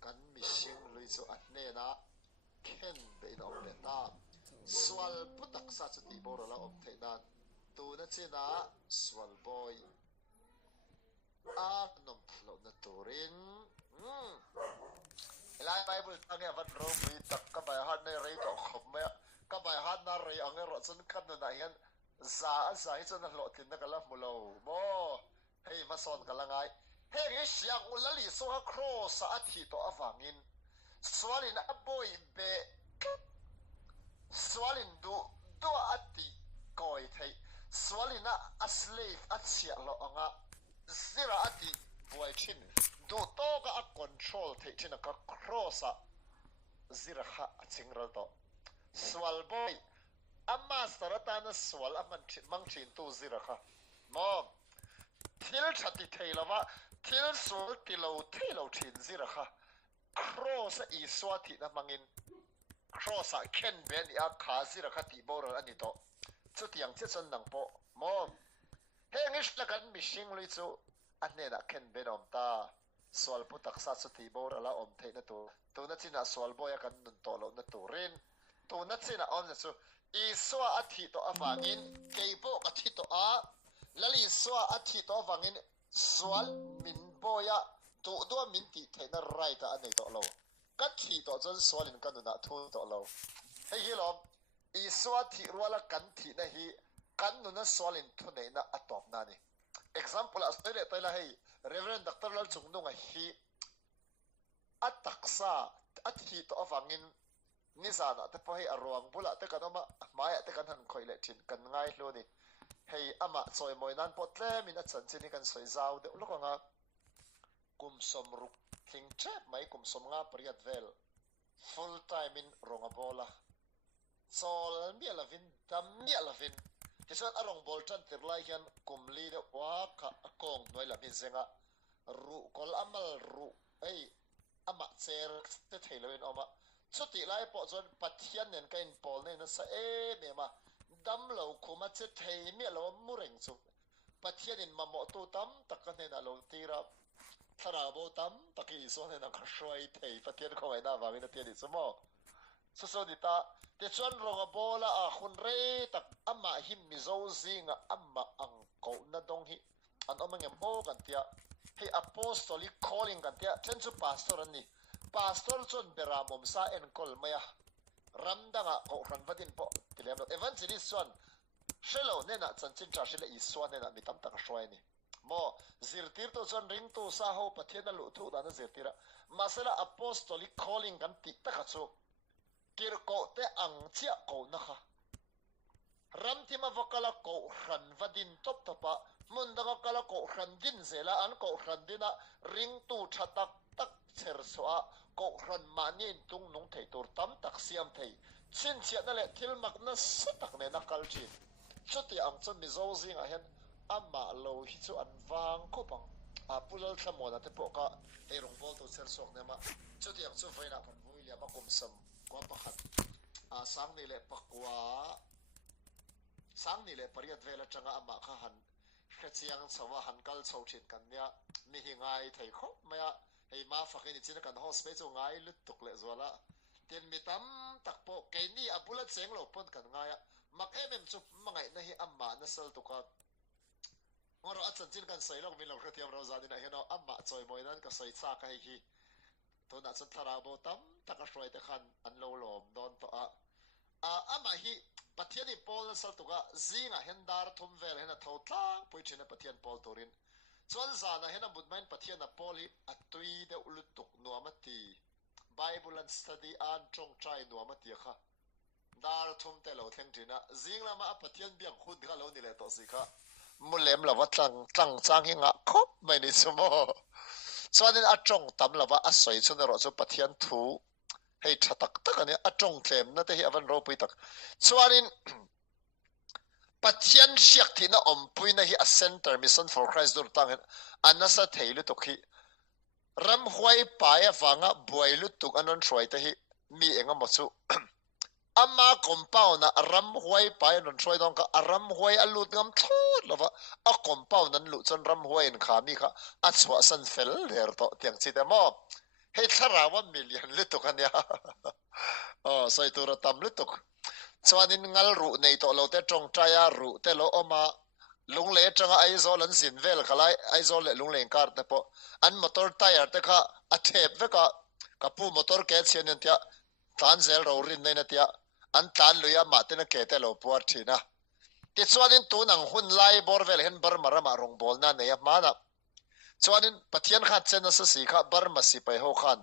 kan mi sing lui chu at ne na khen be no be ta swal putak sa chu ti bor la om thei nan tu na china swal boy a nom thlo na turin lai bible tang ya vat ro mi tak ka bai han nei rei to khop me ka bai han na rei ang ro chun kan na hian za hi chun lo tin na kala mulo mo hei ma son kala ngai he ri siang ulali so ha cross a thi to awangin swalin a boy be swalin do ati koi thei swalina a slave a chia lo anga zira ati boy chin do to ga a control thei chin ka cross a zira kha a chingral to swal boy amma sarata na swal a mang chin tu zira kha mo thil thati thei lawa thil sol ti lo thei lo chin zira kha cross a i swati na mangin cross a ken ben ya khazi ra khati bor ani to chu tiang che chon nang po mo he ngish la kan mishing lui chu anne na ken ben om ta swal pu taksa chu ti bor la om the na to na china swal boya kan nun to lo na to rin to na china om na chu i swa athi to awangin keipo ka thi to a lali swa athi to awangin swal min boya to do min ti the na right a nei to lo kan thi to chon swalin kan na thu to lo hei hi lom i swa thi ruala kan thi na hi kan nu na swalin thu nei na atop na ni example as tele tela hei reverend dr lal chungdung a hi ataksa athi to awangin ni sana te po hei arwang bula te kanoma maya te kan han khoile thin kan ngai hlo ni hei ama choi moi nan potle min a chan chini kan soi zau de lokanga kum som ruk thing chep mai kum som nga priat vel full time in rongabola sol mi alavin dam mi alavin tisan arong bol chan tirlai hian kum li de wa kha akong noi la mi zenga ru kol amal ru ei ama cher te theiloin oma chuti lai po zon pathian nen kain pol ne na sa e me ma dam lo khuma che thei mi lo mureng chu pathian in mamo tu tam takane na lo tira thara bo tam taki so ne na khroi thei pathian ko ai na wangin na tiani sumo so dita te chuan ronga bola a khun re tak ama him mi zo zinga amma ang ko na dong hi an omangem o kan tia he apostolic calling kan tia chen chu pastor ani pastor chon beramom sa en kol maya ramdanga ko ran vadin po tilem evangelist chuan shelo nena chanchin cha shile i swan nena mitam tak shwai ni mo zirtir to chon ring tu sa ho pathian lu thu da na zirtira masala apostolic calling kan ti ta chu kirko te ang chia ko na kha ramtima vakala ko ran vadin top topa mundanga kala ko ran din zela an ko ran dina ring tu thatak tak cher soa ko ran manin tung nung thei tur tam tak siam thei chin chia na le thil mak na satak ne na kalchin chuti ang chu mizo zing a hen ama lo hi chu an wang ko pang a pulal thamona te po ka ei rong bol to cher sok ne ma chuti ang chu voina kan vui lia ma kum sam ko pakhat a sang ni le pakwa sang ni le pariat vela changa ama kha han khachiang chawa han kal chho thit kan nia mi hi ngai thei kho maya hei ma fakini china kan hospital chu ngai lut tuk le zwala tin mi tam tak po ke ni abula cheng lo pon kan ngaya mak em chu mangai na hi amma na sal to ka ngoro achan chin kan sai lok min lo khatiam ro za din a heno amma choi moi nan ka sai cha ka hi to na chan thara bo tam tak a roi te khan an lo lom don to a ama hi pathian i pol sal to ka zinga hendar thum vel hena tho tlang pui china pathian pol torin chol zana hena budmain pathian a pol hi atui de ulut tuk nuamati Bible and study an trong trai nuamati kha dar thum te lo thleng thina zingla ma pathian biang khun kha lo ni le to si kha mulem la wa tlang chang hi nga khop mai ni sumo chuanin a trong tam lova a soi chun ro chu pathian thu hei thatak tak ani a trong tlem na te hi avan ro pui tak chuanin pathian siak thina om pui na hi a center mission for Christ dur tang anasa theilu to khi ram huai paia wanga buailu tuk anon throi te hi mi enga mo chu ama compound na ram huai paia non throi dong ka ram huai alut ngam thot lova a compound nan lu chon ram huai en kha mi kha a chwa san fel ler to tiang chi te mo hei thara 1 million lu tuk ania soi tur tam lu tuk chuanin ngal ru nei to lo te tong traya ru te lo oma lungle changa aizo lan sin vel khalai aizo le lungle kar te po an motor tire te kha a thep ve ka kapu motor ke chen tia tan zel ro rin nei na tia an tan luya ma te na ke te lo puar thina ti chuanin tu nang hun lai bor vel hen bar marama rong bol na nei ma na chuanin pathian kha chen na sa si kha bar ma si pai ho khan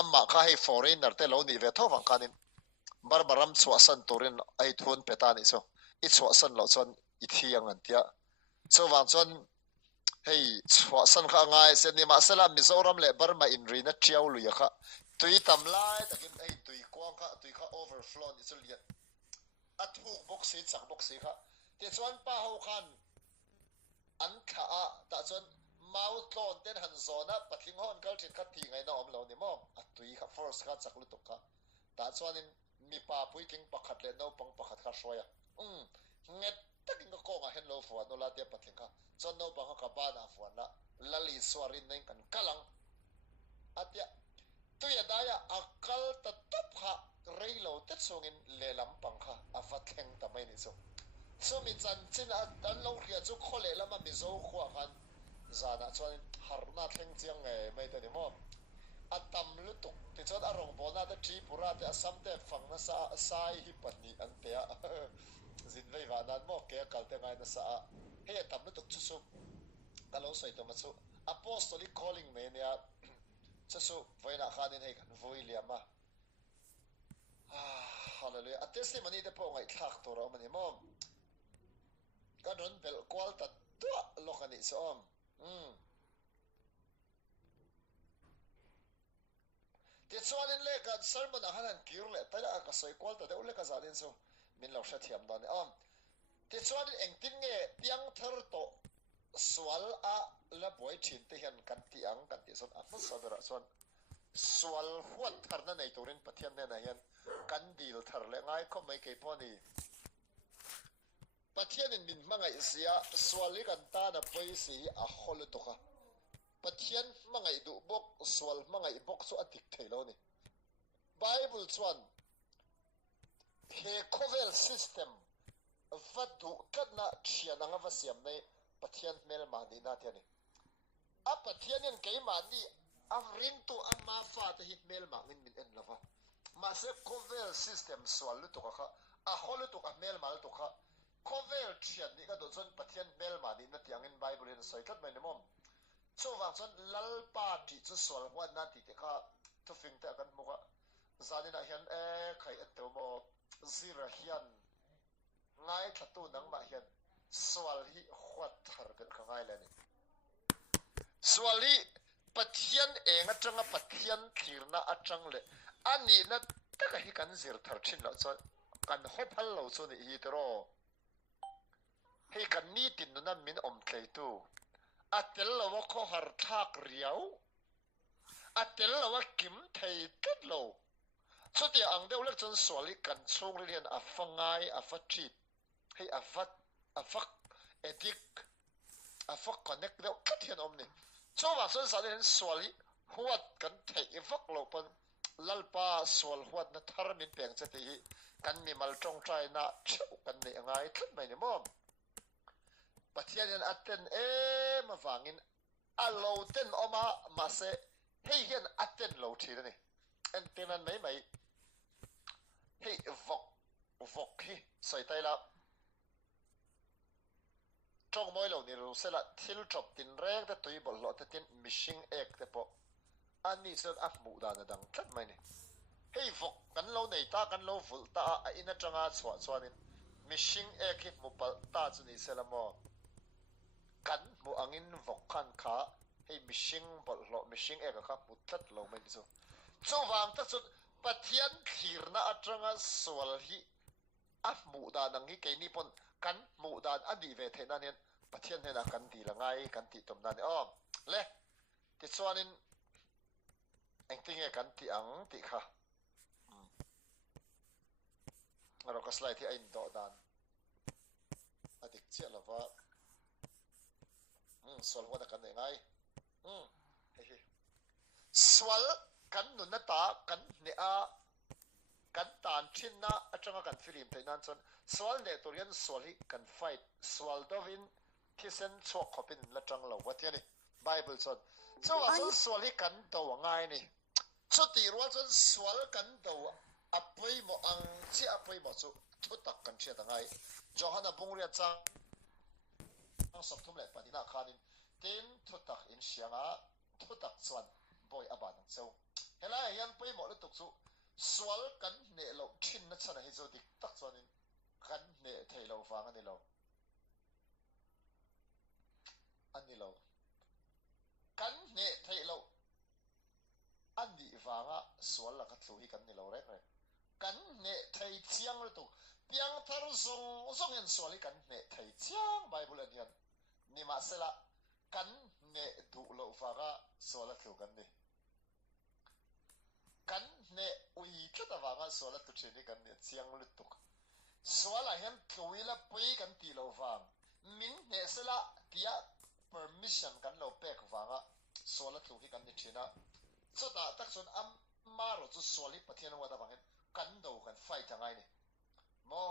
amma kha hei foreigner te lo ni ve tho wang kanin bar baram chwa san turin ai thun petani so I chwa san lo chon I thiang an tia so wang chon hei chwa san kha ngai se ni ma sala mizoram le barma in ri na chiao lu ya kha tui tam lai takin ei tui kwang kha tui kha overflow ni chul lian a thu box si chak box si kha te chuan pa ho khan an kha a ta chuan mau tlon ten han zona patling hon kal thit kha ti ngai na om lo ni mo a tui kha force kha chak lu tok kha ta chuanin mi pa pui king pakhat le no pang pakhat kha hroya nget takin ko nga hen lo fuan no la te patling kha chon no pang kha ba na fuan la lali swarin nei kan kalang atia tuya daya akal ta top kha reilo te chungin le lam pang kha afatheng ta mai ni so mi chan chin a dan lo ria chu khole lama mi zo khwa khan zana chuan harna thleng chiang nge mai te ni mo atam lu tuk ti chon arong bona da tri pura te asam te phang na sa sai hi pani an te a zin vei wa nan mo ke kal te ngai na sa he atam lu tuk chu su kalo soi to ma chu apostolic calling me ne a chu voina khanin he kan voi liama hallelujah a testimony te po ngai thak to ro mani mo kan ron bel kwal ta to lokani som ti chuanin le kan sermon a hanan kir le ta ka soi kwal ta de ule ka zanin so min lo sha thiam dan ti chuanin engtin nge piang thar to sual a la boy thin te hian kan ti ang kan ti son a sabera chuan sual huat thar na nei turin pathian ne na hian kan dil thar le ngai kho mai ke poni pathian in min mangai sia suali kan ta na poi si a hol to kha pathian mangai du bok sual mangai bok chu atik theilo ni bible chuan he covel system vadu kadna thiana nga vasiam nei pathian mel mani na tiani a pathian in ke mani a ring to amma fa te hit mel mangin min en lova ma se covel system sual lu to kha a hol to ka mel mal to kha covel thian ni ka do chon pathian mel mani na tiang in bible in sai khat mai ne mom so wang chon lal pa ti chu sual hwan na ti te kha to fing te kan mo ka zanina hian khai at mo zira hian ngai thatu nang ma hian sual hi hwat thar kan khangai la ni sual hi pathian eng atanga pathian thirna atang le ani na taka hi kan zir thar thin lo chon kan hophal lo chon hi tero hei kan ni tin na min om thlei tu atel lo wa kho har thak riau atel lo wa kim thei tet lo chuti ang deuh lek chon swali kan chung rian afangai afathit hei afak edik afak connect deuh kathian om ni chowa son sa den swali huat kan thei vak lo pan lalpa swal huat na thar min peng chati hi kan mi mal tong trai na cheu kan nei angai thut mai ni mom pathian aten ma wangin alo ten oma ma se hei hian aten lo thir ni en tenan mai hei vok hi soi tai la trong moi lo ni ru se la thil drop tin rek ta tui bol lo ta tin mishing ek te po ani chon a mu da na dang thlat mai ni hei vok kan lo nei ta kan lo vul ta a ina tanga chwa chwanin mishing ek hi mu pal ta chu ni se la mo kan mu angin vok khan kha hei mishing bol lo mishing ek kha mu thlat lo mai chu chu wang ta chu pathian thirna atanga swal hi a mu da nang hi ke ni pon kan mu dan adi ve the na nen pathian hena kan ti la ngai kan ti tom na ne le ti chuanin eng tinge kan ti ang ti kha aro ka slide hi ain do dan adik che lawa swal wa kan ngai he swal kan nu na ta kan ne a kan tan thin na atanga kan film te nan chon swal ne torian swal hi kan fight swal dovin kisen chok khopin la tang lo watiani bible chon chawa chon swal hi kan to ngai ni chuti ro chon swal kan to apoi mo ang chi apoi mo chu thutak kan chia ta ngai johana bungria chang sop thum le padina khanin ten thutak in sianga thutak chuan boy aban chau hela yan poi mo le tuk chu swal kan ne lo thin na chana hi zo dik tak chuanin kan ne thei lo wang ani lo kan ne thei lo ani wanga swal la ka thlu hi kan ni lo rek kan ne thei chiang le tu piang thar zong en swal hi kan ne thei chiang bible anian ni ma sela kan ne du lo wanga swal thlu kan ni kan ne ui thata wanga swal tu thini kan ne chiang le tu swal a hem tluila pui kan ti lo wang min ne sela tia permission kan lo pek wanga swal thlu hi kan ni thina chota tak chon maro chu swal hi pathian wa da wangin kan do kan fight angai ni mo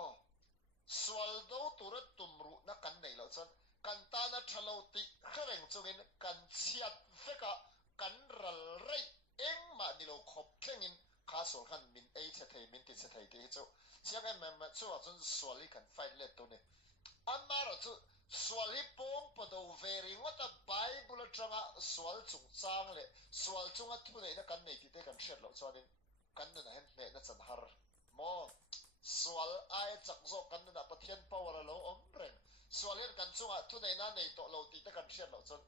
swal do turat tumru na kan nei lo chon kan ta na thalo ti khareng chungin kan chiat feka kan ral rei eng ma ni lo khop thengin kha sol khan min ei che thei min ti che thei te chu chiang ma chu a chon swal hi kan fight le to ne amaro chu swal hi pong podo veri ngota bible atanga swal chung chang le swal chunga thu nei na kan nei ti te kan shet lo chuanin kan na hen ne na chan har mo swal ai chak zo kan na pathian power lo om reng swal hen kan chunga thu nei na nei to lo ti te kan shet lo chon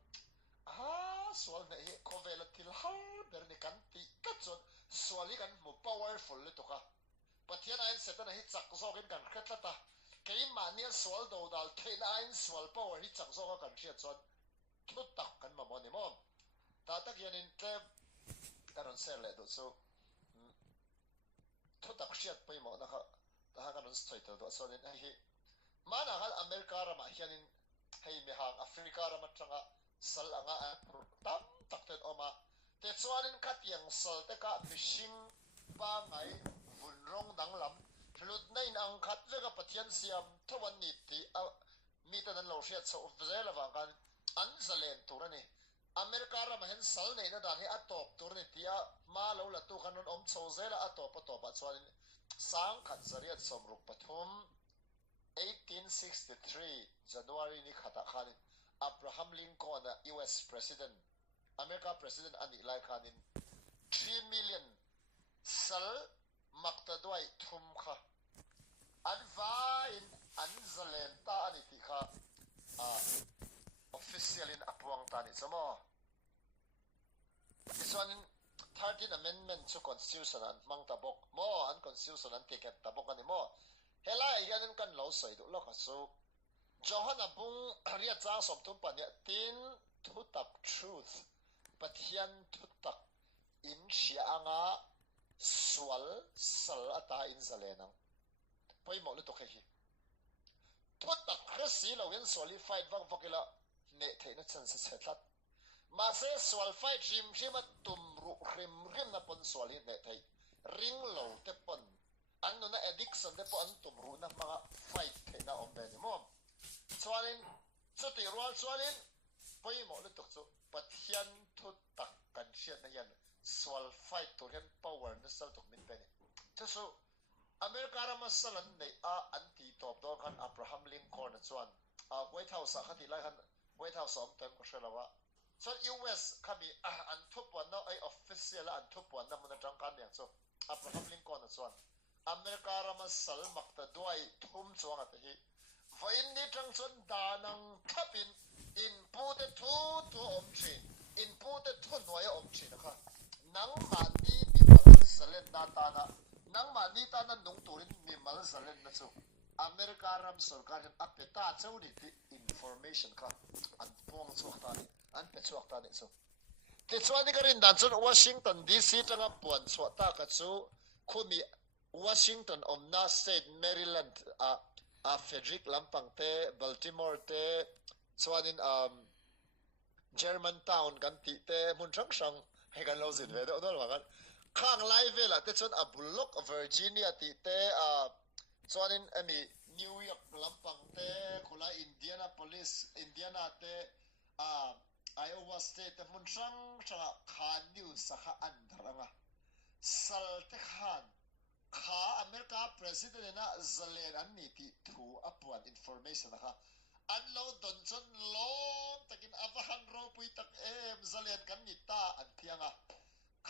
swal nei hi kovel til har ber ni kan ti ka chon swal hi kan mo powerful le to ka pathian ai setan hi chak zo gen kan khetla ta kei ma nia swal do dal theina in swal power hi chak zo ka kan thia chon thu tak kan ma mo ni mo ta tak yanin te karon ser le do so thu tak shiat pai mo na kha ta karon straight do so nin hi mana hal america ra ma hianin hei mi hang africa ra ma tanga sal anga tam tak ten oma te chuanin khatiang sal te ka fishing pa ngai vun rong dang lam lut nei nang khat veka pathian siam thowan ni ti mi tan an lo hriat so vela wang kan an zalen turani america ra ma hen sal nei na dan hi atop turni tia ma lo la tu kan om chho zela atop pa chuanin sang khat zariat somruk pathum 1863 January ni khata khanin Abraham Lincoln US president America president ani lai khanin 3 million sal makta doi thum kha anvain anzalen ta ani ti kha official in apuang ta ni chamo chuan 13 amendment chu constitution an mang tabok mo an constitution an ticket tabok ani mo helai hian kan lo soi du lo ka chu Johanna bung ria chang som tum pania tin thu tak truth pathian thu tak in shia anga sual sal ata in zalenang poi mo le to khe hi thu tak khasi lo gen soli fight wang vakila ne theina chan se chetlat ma se sual fight rim rim tum ru rim rim na pon soli ne thei ring lo te pon an no na addiction te pon tum ru na ma fight theina om be ni mo chuanin chuti rual chuanin poi mo le tok chu pathian thu tak kan hriat na hian sual fight to hen power na sal tok min pe ni chu America rama salan nei a anti top do kan Abraham Lincoln chuan White House a khati lai han White House om tem ko shelawa so US kami an thupwan na ai official an thupwan na mun atang kan yang so Abraham Lincoln chuan America rama sal makta duai thum chuang at hi vain ni tang chon danang thapin in pute thu tu om chin in pute thu noi om chin kha nang ma ni mi mal salen na ta na nang ma ni ta na nung turin mi mal salen na chu America ram sarkar han apeta chauni ti information kha an pong chuak ta ni an pe chuak ta ni chu ti chuani garin dan chon Washington DC tanga puan chwa ta ka chu khumi Washington omna state Maryland Frederick Lampang te Baltimore te chuanin Germantown kan ti te mun sang sang he kan lo zin ve do dol kan khang lai vela te chon a Bullock Virginia ti te chuanin ami New York Lampang te khula Indianapolis Indiana te Iowa State te mun sang sang khan news sakha andaranga sal te khan kha America president na zalen an ni ti thu apuan information ha an lo don chon lom takin avahan ro pui tak zalen kan ni ta an thianga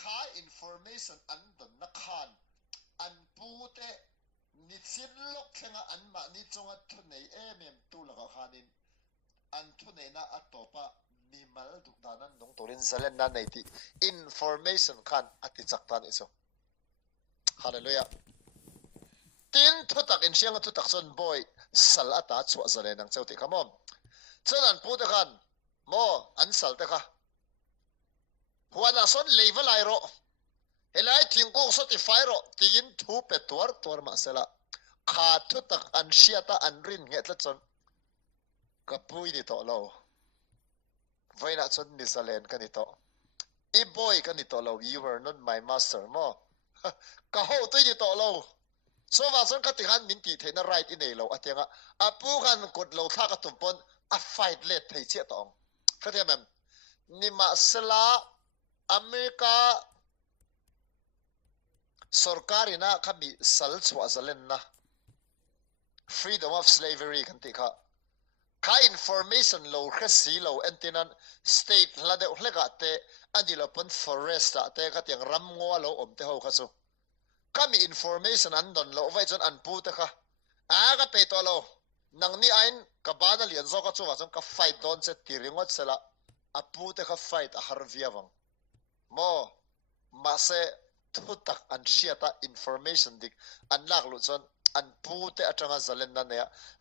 kha information an don na khan an pute ni chin lok thenga an ma ni chonga thunei tu la khanin an thunei na atopa mimal dukdanan nong torin zalen na nei ti information khan ati chaktan iso Hallelujah. Tin thu tak in siang thu tak son boy sal ata chwa zale nang chauti kamom. Chuan pu te khan mo an sal te kha. Huana son level ai ro. Helai thingkung so ti fai ro tigin thu pe tuar ma sela. Kha thu tak an siata an rin nge tla chon. Kapui ni to lo. Vaina chon ni zalen kan ni to. I boy kan ni to lo you were not my master mo. Ka ho tui ni to lo. So wa son ka ti han min ti theina right in ei lo atenga apu kan kut lo tha ka tumpon a fight let thei che tong khathia mem ni ma sela America sarkari na kami sal chwa zalen na freedom of slavery kan ti kha ka information lo khasi lo antinan state la de hlega te adilo pon forest te ka tiang ram ngo lo om te ho khasu kami information an don lo vai chon an pu ta kha ka pe to lo nang ni ain ka bana lian zo ka chu wa chon ka fight don che tiringot sela a pu ta kha fight a har viawang mo ma se thu tak an shiata information dik an lak lu chon an pu te atanga zalen na ne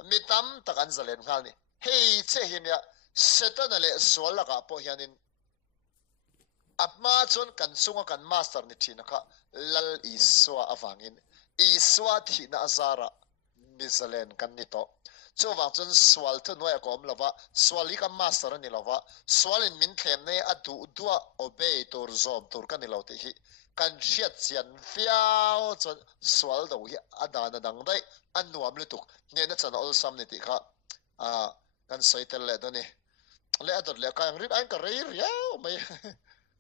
mi tam tak an zalen ngal ni hei che hin ya setana le swala ka po hianin apma chon kan sunga kan master ni thina kha lal iswa awangin iswa thina azara mizalen kan ni to chuwa chon swal thu noi kom lova swali ka master ni lova swalin min thlem ne adu dua obey tur zom tur kan ni lo te hi kan hriat chian fiao chon swal do hi adana dang dai an nuam le tuk ne na chana ol sam ni ti kha kan soitel le do ni le ador le ka rin an ka reir yao mai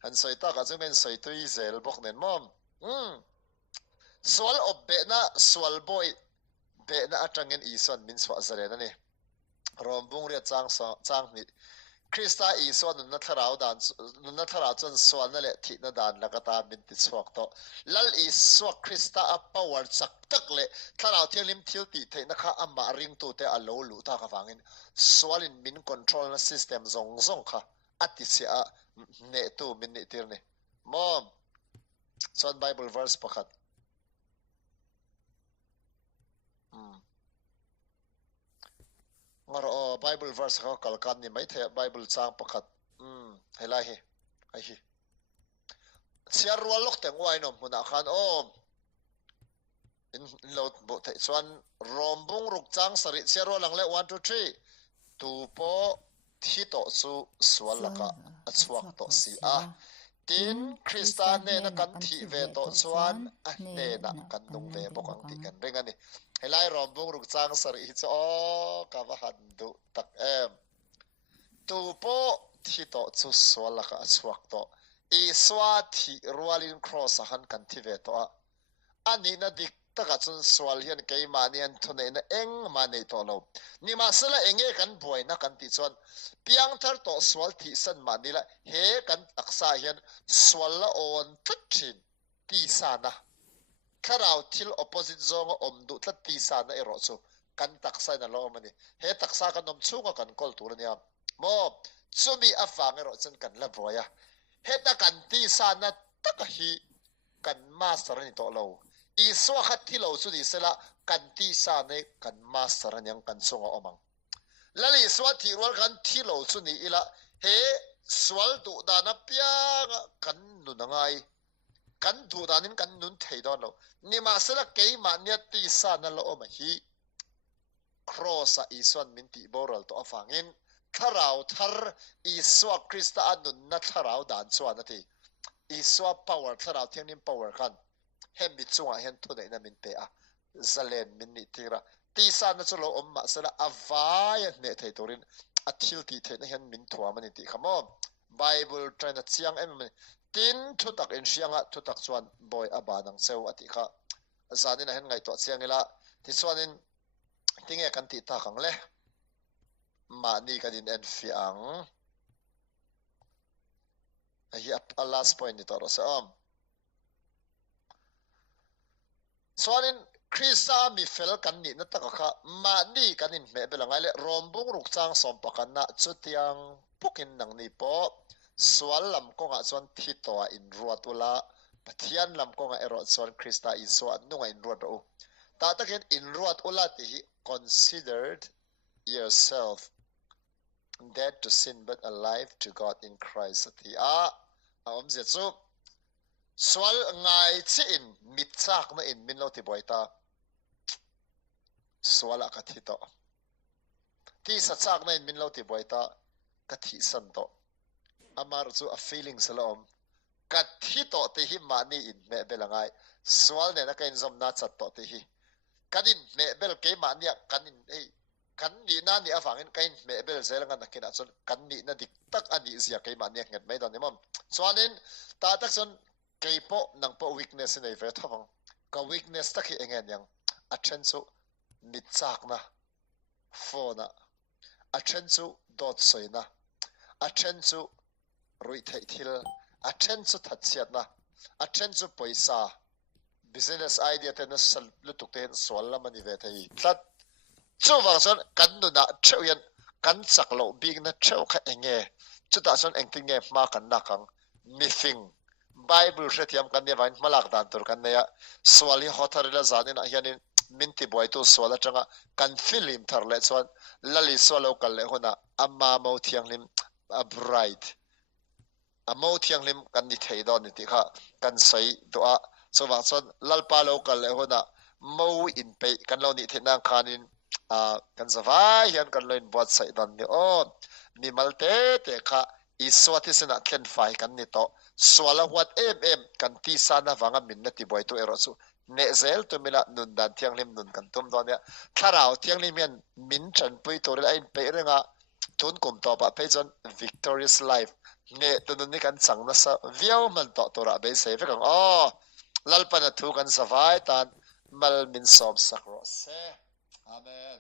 han soita ka chumen soitui zel bok nen mom swal obbe na swal boy be na atangin ison min swa zare na ni rombung ria chang ni krista ison na tharau dan na tharau chon swal na le thi na dan la ka ta min ti chwak to lal iswa krista a power chak tak le tharau thilim thil ti the na kha ama ring tu te alo lu ta ka wangin swalin min control na system zong kha ati sia ne tu min ni tir ni mom chuan Bible verse pakhat ngar Bible verse kha kalkan ni mai the Bible chang pakhat helai hi ai hi siar rual lok teng wai nom huna khan in lo bo thai chuan rombung ruk chang sari siar rual lang le 1 2 3 tu po thi to chu sual laka achuak to si a tin Krista ne na kan thi ve to chuan a ne na kan nung ve bok ang ti kan reng ani helai rombung ruk chang sari hi chu ka va han du tak tu po thi to chu sual laka achuak to i swa thi rualin cross a han kan thi ve to a ani na dik taka chun sual hian keima nian thune na eng ma nei to lo ni ma sala enge kan boi na kan ti chuan piang thar to sual thi san ma ni la he kan taksa hian sual la on thathin ti sana kharau thil opposite zong om du tla ti sana ero chu kan taksa na lo mani he taksa kan nom chunga kan kol tur nia mo chumi afang ero chen kan la boya he ta kan ti sana taka hi kan master ni to lo i swa khat thilo chu di sela kan ti sa ne kan master nyang kan chunga omang lali swa thi rol kan thilo chu ni ila he swal du da na pya kan nu na ngai kan du da nin kan nun thei do lo ni ma sela ke ma nya ti sa na lo ma hi cross a iswan min ti boral to afangin tharau thar iswa krista anun na tharau dan chuan ati iswa power tharau thiangnim power kan hemi chunga hian thunei na min te a zalen min ni tira ti sa na chulo omma sala avai ne thei torin a thil ti the na hian min thua mani ti khamo Bible train a chiang em tin thu tak in sianga thu tak chuan boy abanang seu ati kha zanin a hen ngai to chiangila ti chuanin tinge kan ti ta khang le ma ni kadin en fiang a last point ni to ro sa chuanin Krista mi fel kan ni na taka kha ma ni kanin me belangai le rombung ruk chang som pakan na chutiang pukin nang ni po sual lam ko nga chuan thitoa in ruatula pathian lam ko nga ero chuan Krista iswa nunga in ruat ro ta takin in ruat ula ti hi considered yourself dead to sin but alive to God in Christ ti a omze chu sual ngai chi in mitchak na in min lo ti boita suala ka thi to ti sa chak na in min lo ti boita ka thi san to amar chu a feeling salom ka thi to te hi mani in me belangai sual ne na kain zom na chat to te hi kanin me bel ke mania kanin ei kan ni na ni awangin kain me bel zelanga na kina chon kan ni na dik tak ani zia ke mania nget mai don mom chuanin ta tak chon keipo nang po weakness nei ve thawang ka weakness takhi engen yang a then chu mitchak na phone a then chu dot soina a then chu rui thei thil a then chu thatchiat na a then chu paisa business idea ten sal lutuk ten swal lamani ve thei tlat chu wang son kan nu na theu yan kan chak lo big na theu kha enge chu ta son engting nge ma kan na kang missing Bible shethiam kan ne vain malak dan tur kan ne ya swali hotharila zanin a hianin minti boy tu swala changa kan film thar le chuan lali swalo kal le hona amma mo thianglim a bride a mo thianglim kan ni thei don ni ti kha kan sai do a so wang chuan lalpa lo kal le hona mo in pe kan lo ni thena khanin kan zawai hian kan loin bot sai don ni mi malte te kha iswati sena thlen fai kan ni to swala what em kan ti sana wanga min na ti boy tu ero chu ne zel tu mila nun dan thianglim nun kan tum don ya tharau thianglim hian min than pui to re ai pe renga tun kum to pa pe jon victorious life ne tu nun ni kan chang na sa viau man to tora be se fe kang lalpa na thu kan savai tan mal min som sakro se amen